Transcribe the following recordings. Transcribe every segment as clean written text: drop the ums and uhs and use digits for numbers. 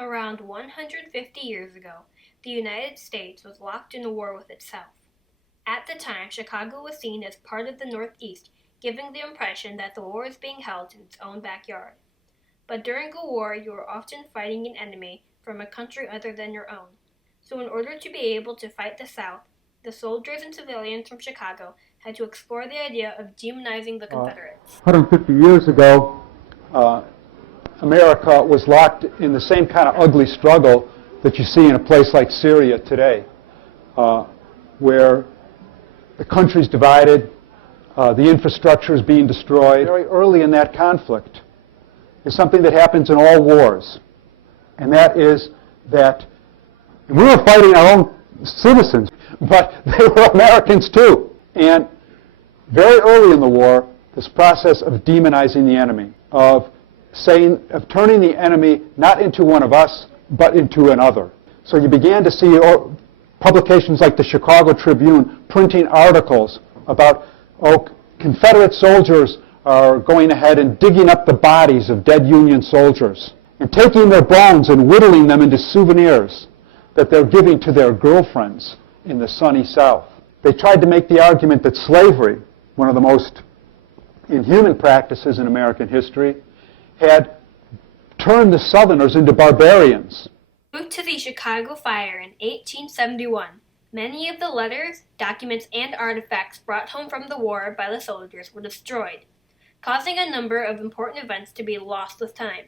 Around 150 years ago, the United States was locked in a war with itself. At the time, Chicago was seen as part of the Northeast, giving the impression that the war was being held in its own backyard. But during a war, you are often fighting an enemy from a country other than your own. So in order to be able to fight the South, the soldiers and civilians from Chicago had to explore the idea of demonizing the Confederates. 150 years ago, America was locked in the same kind of ugly struggle that you see in a place like Syria today, where the country's divided, the infrastructure is being destroyed. Very early in that conflict is something that happens in all wars, and that is that we were fighting our own citizens, but they were Americans too. And very early in the war, this process of demonizing the enemy, of turning the enemy not into one of us, but into another. So you began to see publications like the Chicago Tribune printing articles about, Confederate soldiers are going ahead and digging up the bodies of dead Union soldiers and taking their bones and whittling them into souvenirs that they're giving to their girlfriends in the sunny South. They tried to make the argument that slavery, one of the most inhuman practices in American history, had turned the Southerners into barbarians. Due to the Chicago fire in 1871, many of the letters, documents, and artifacts brought home from the war by the soldiers were destroyed, causing a number of important events to be lost with time.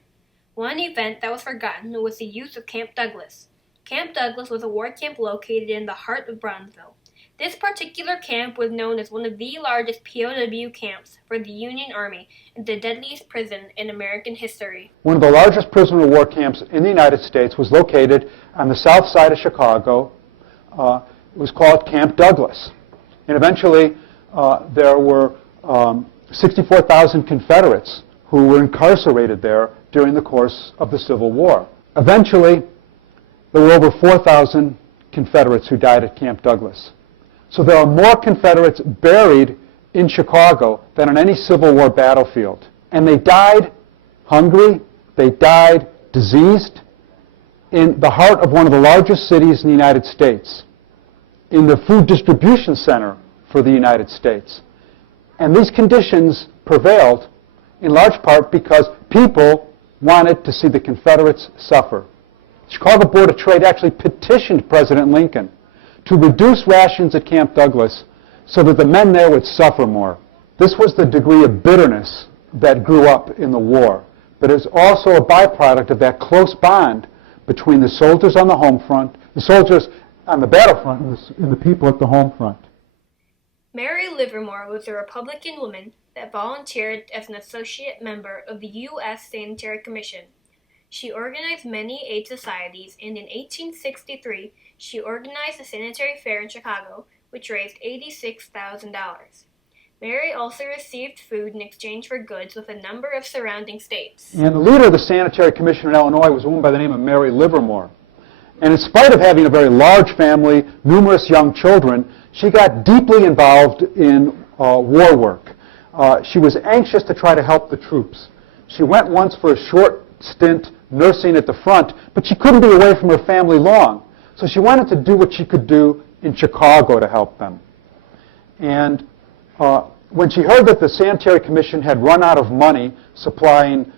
One event that was forgotten was the use of Camp Douglas. Camp Douglas was a war camp located in the heart of Brownsville. This particular camp was known as one of the largest POW camps for the Union Army and the deadliest prison in American history. One of the largest prisoner of war camps in the United States was located on the south side of Chicago. It was called Camp Douglas. And eventually there were 64,000 Confederates who were incarcerated there during the course of the Civil War. Eventually, there were over 4,000 Confederates who died at Camp Douglas. So there are more Confederates buried in Chicago than on any Civil War battlefield. And they died hungry, they died diseased in the heart of one of the largest cities in the United States, in the food distribution center for the United States. And these conditions prevailed in large part because people wanted to see the Confederates suffer. The Chicago Board of Trade actually petitioned President Lincoln to reduce rations at Camp Douglas so that the men there would suffer more. This was the degree of bitterness that grew up in the war, but it was also a byproduct of that close bond between the soldiers on the home front, the soldiers on the battlefront, and the people at the home front. Mary Livermore was a Republican woman that volunteered as an associate member of the U.S. Sanitary Commission. She organized many aid societies, and in 1863, she organized a sanitary fair in Chicago, which raised $86,000. Mary also received food in exchange for goods with a number of surrounding states. And the leader of the Sanitary Commission in Illinois was a woman by the name of Mary Livermore. And in spite of having a very large family, numerous young children, she got deeply involved in war work. She was anxious to try to help the troops. She went once for a short stint nursing at the front, but she couldn't be away from her family long. So she wanted to do what she could do in Chicago to help them. And when she heard that the Sanitary Commission had run out of money supplying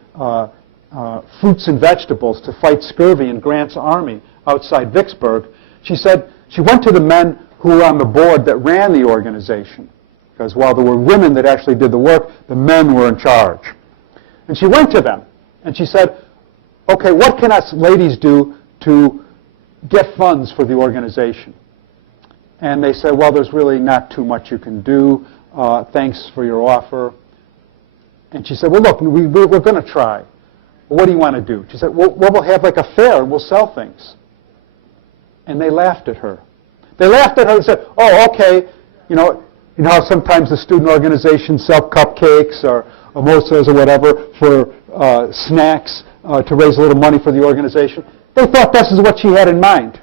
fruits and vegetables to fight scurvy in Grant's army outside Vicksburg, she said she went to the men who were on the board that ran the organization, because while there were women that actually did the work, the men were in charge. And she went to them and she said, okay, what can us ladies do to get funds for the organization? And they said, well, there's really not too much you can do. Thanks for your offer. And she said, well, look, we're going to try. Well, what do you want to do? She said, well, we'll have like a fair and we'll sell things. And they laughed at her. They laughed at her and said, oh, okay, you know how sometimes the student organizations sell cupcakes or mimosas or whatever for snacks to raise a little money for the organization. They thought this is what she had in mind.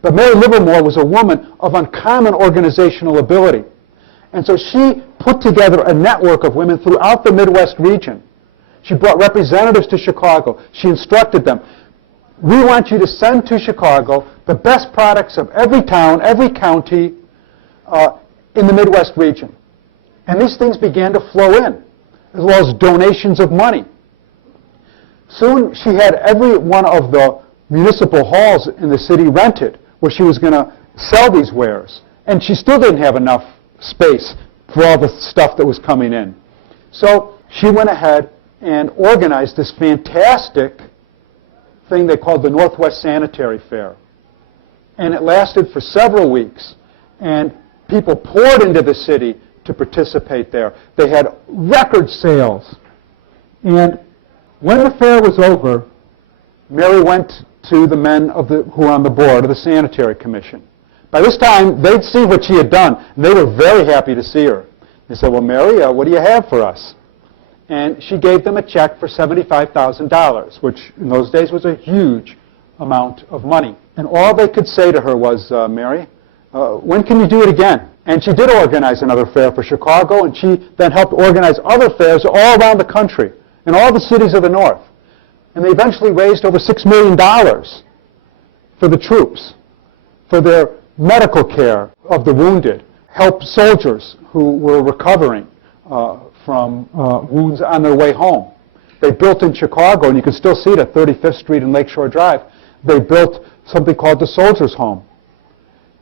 But Mary Livermore was a woman of uncommon organizational ability. And so she put together a network of women throughout the Midwest region. She brought representatives to Chicago. She instructed them. we want you to send to Chicago the best products of every town, every county in the Midwest region. And these things began to flow in, as well as donations of money. Soon she had every one of the municipal halls in the city rented, where she was going to sell these wares. And she still didn't have enough space for all the stuff that was coming in. So she went ahead and organized this fantastic thing they called the Northwest Sanitary Fair. And it lasted for several weeks. And people poured into the city to participate there. They had record sales. And when the fair was over, Mary went to the men who were on the board of the Sanitary Commission. By this time, they'd seen what she had done, and they were very happy to see her. They said, well, Mary, what do you have for us? And she gave them a check for $75,000, which in those days was a huge amount of money. And all they could say to her was, Mary, when can you do it again? And she did organize another fair for Chicago, and she then helped organize other fairs all around the country, in all the cities of the North. And they eventually raised over $6 million for the troops, for their medical care of the wounded, helped soldiers who were recovering from wounds on their way home. They built in Chicago, and you can still see it at 35th Street and Lakeshore Drive, they built something called the Soldiers' Home.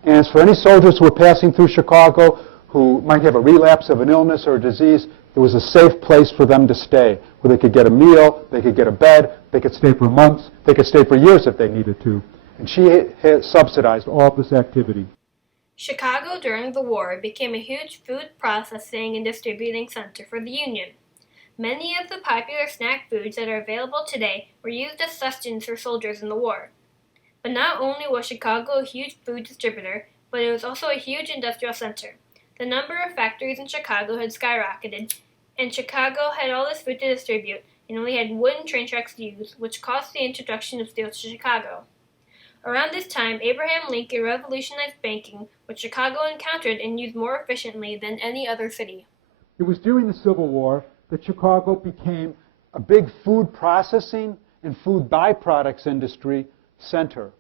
And it's for any soldiers who were passing through Chicago who might have a relapse of an illness or a disease. It was a safe place for them to stay, where they could get a meal, they could get a bed, they could stay for months, they could stay for years if they needed to. And she had subsidized all of this activity. Chicago during the war became a huge food processing and distributing center for the Union. Many of the popular snack foods that are available today were used as sustenance for soldiers in the war. But not only was Chicago a huge food distributor, but it was also a huge industrial center. The number of factories in Chicago had skyrocketed, and Chicago had all this food to distribute and only had wooden train tracks to use, which caused the introduction of steel to Chicago. Around this time, Abraham Lincoln revolutionized banking, which Chicago encountered and used more efficiently than any other city. It was during the Civil War that Chicago became a big food processing and food byproducts industry center.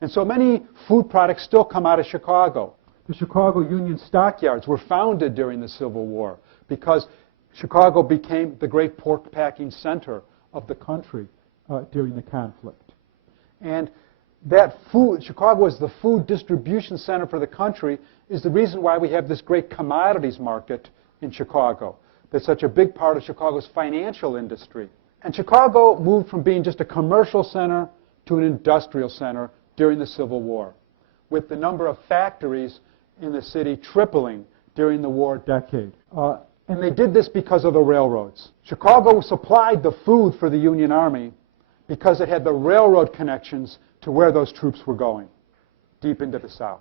And so many food products still come out of Chicago. The Chicago Union Stockyards were founded during the Civil War because Chicago became the great pork packing center of the country during the conflict. And that food, Chicago as the food distribution center for the country, is the reason why we have this great commodities market in Chicago. That's such a big part of Chicago's financial industry. And Chicago moved from being just a commercial center to an industrial center during the Civil War, with the number of factories in the city tripling during the war decade. And they did this because of the railroads. Chicago supplied the food for the Union Army because it had the railroad connections to where those troops were going, deep into the South.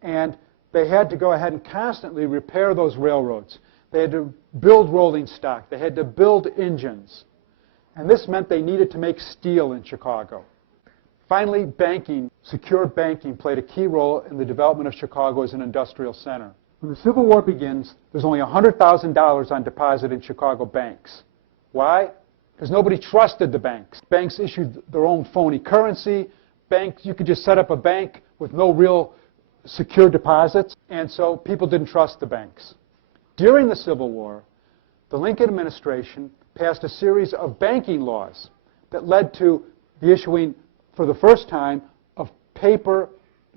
And they had to go ahead and constantly repair those railroads. They had to build rolling stock. They had to build engines. And this meant they needed to make steel in Chicago. Finally, banking, secure banking, played a key role in the development of Chicago as an industrial center. When the Civil War begins, there's only $100,000 on deposit in Chicago banks. Why? Because nobody trusted the banks. Banks issued their own phony currency. Banks, you could just set up a bank with no real secure deposits, and so people didn't trust the banks. During the Civil War, the Lincoln administration passed a series of banking laws that led to the issuing, for the first time, of paper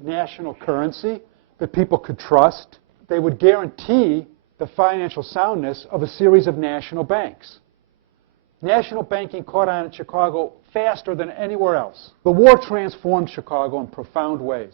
national currency that people could trust. They would guarantee the financial soundness of a series of national banks. National banking caught on in Chicago faster than anywhere else. The war transformed Chicago in profound ways.